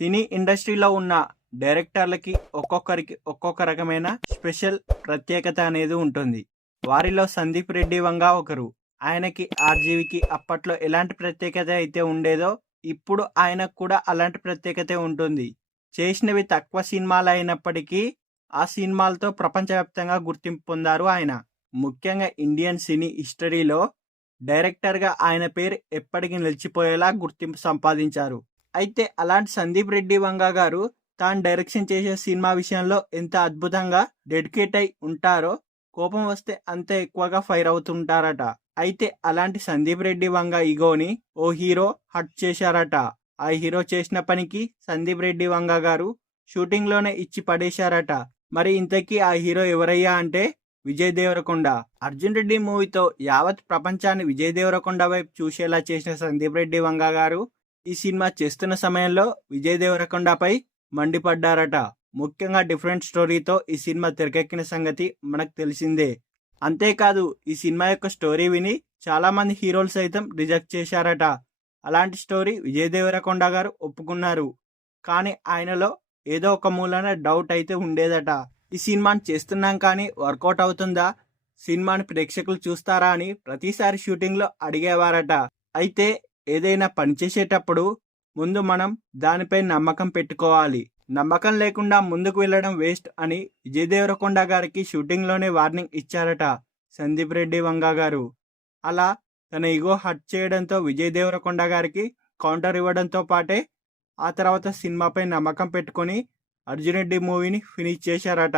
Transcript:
సినీ ఇండస్ట్రీలో ఉన్న డైరెక్టర్లకి ఒక్కొక్కరికి ఒక్కొక్క రకమైన స్పెషల్ ప్రత్యేకత అనేది ఉంటుంది. వారిలో సందీప్ రెడ్డి వంగ ఒకరు. ఆయనకి ఆర్జీవికి అప్పట్లో ఎలాంటి ప్రత్యేకత అయితే ఉండేదో ఇప్పుడు ఆయనకు కూడా అలాంటి ప్రత్యేకత ఉంటుంది. చేసినవి తక్కువ సినిమాలు అయినప్పటికీ ఆ సినిమాలతో ప్రపంచవ్యాప్తంగా గుర్తింపు పొందారు ఆయన. ముఖ్యంగా ఇండియన్ సినీ హిస్టరీలో డైరెక్టర్గా ఆయన పేరు ఎప్పటికీ నిలిచిపోయేలా గుర్తింపు సంపాదించారు. అయితే అలాంటి సందీప్ రెడ్డి వంగ గారు తాను డైరెక్షన్ చేసే సినిమా విషయంలో ఎంత అద్భుతంగా డెడికేట్ అయి ఉంటారో, కోపం వస్తే అంత ఎక్కువగా ఫైర్ అవుతుంటారట. అయితే అలాంటి సందీప్ రెడ్డి వంగ ఈగోని ఓ హీరో హర్ట్ చేశారట. ఆ హీరో చేసిన పనికి సందీప్ రెడ్డి వంగ గారు షూటింగ్ లోనే ఇచ్చి పడేశారట. మరి ఇంతకీ ఆ హీరో ఎవరయ్యా అంటే విజయ్ దేవరకొండ. అర్జున్ రెడ్డి మూవీతో యావత్ ప్రపంచాన్ని విజయ్ దేవరకొండ వైపు చూసేలా చేసిన సందీప్ రెడ్డి వంగ గారు ఈ సినిమా చేస్తున్న సమయంలో విజయ్ దేవరకొండపై మండిపడ్డారట. ముఖ్యంగా డిఫరెంట్ స్టోరీతో ఈ సినిమా తెరకెక్కిన సంగతి మనకు తెలిసిందే. అంతేకాదు ఈ సినిమా యొక్క స్టోరీ విని చాలా మంది హీరోలు సైతం రిజెక్ట్ చేశారట. అలాంటి స్టోరీ విజయ్ దేవరకొండ గారు ఒప్పుకున్నారు. కానీ ఆయనలో ఏదో ఒక మూలన డౌట్ అయితే ఉండేదట. ఈ సినిమాని చేస్తున్నాం కానీ వర్కౌట్ అవుతుందా, సినిమాని ప్రేక్షకులు చూస్తారా అని ప్రతిసారి షూటింగ్లో అడిగేవారట. అయితే ఏదైనా పని చేసేటప్పుడు ముందు మనం దానిపై నమ్మకం పెట్టుకోవాలి. నమ్మకం లేకుండా ముందుకు వెళ్ళడం వేస్ట్ అని విజయ్ దేవరకొండ గారికి షూటింగ్లోనే వార్నింగ్ ఇచ్చారట సందీప్ రెడ్డి వంగ గారు. అలా తన ఈగో హర్ట్ చేయడంతో విజయ్ దేవరకొండ గారికి కౌంటర్ ఇవ్వడంతో పాటే ఆ తర్వాత సినిమాపై నమ్మకం పెట్టుకొని అర్జున్ రెడ్డి మూవీని ఫినిష్ చేశారట.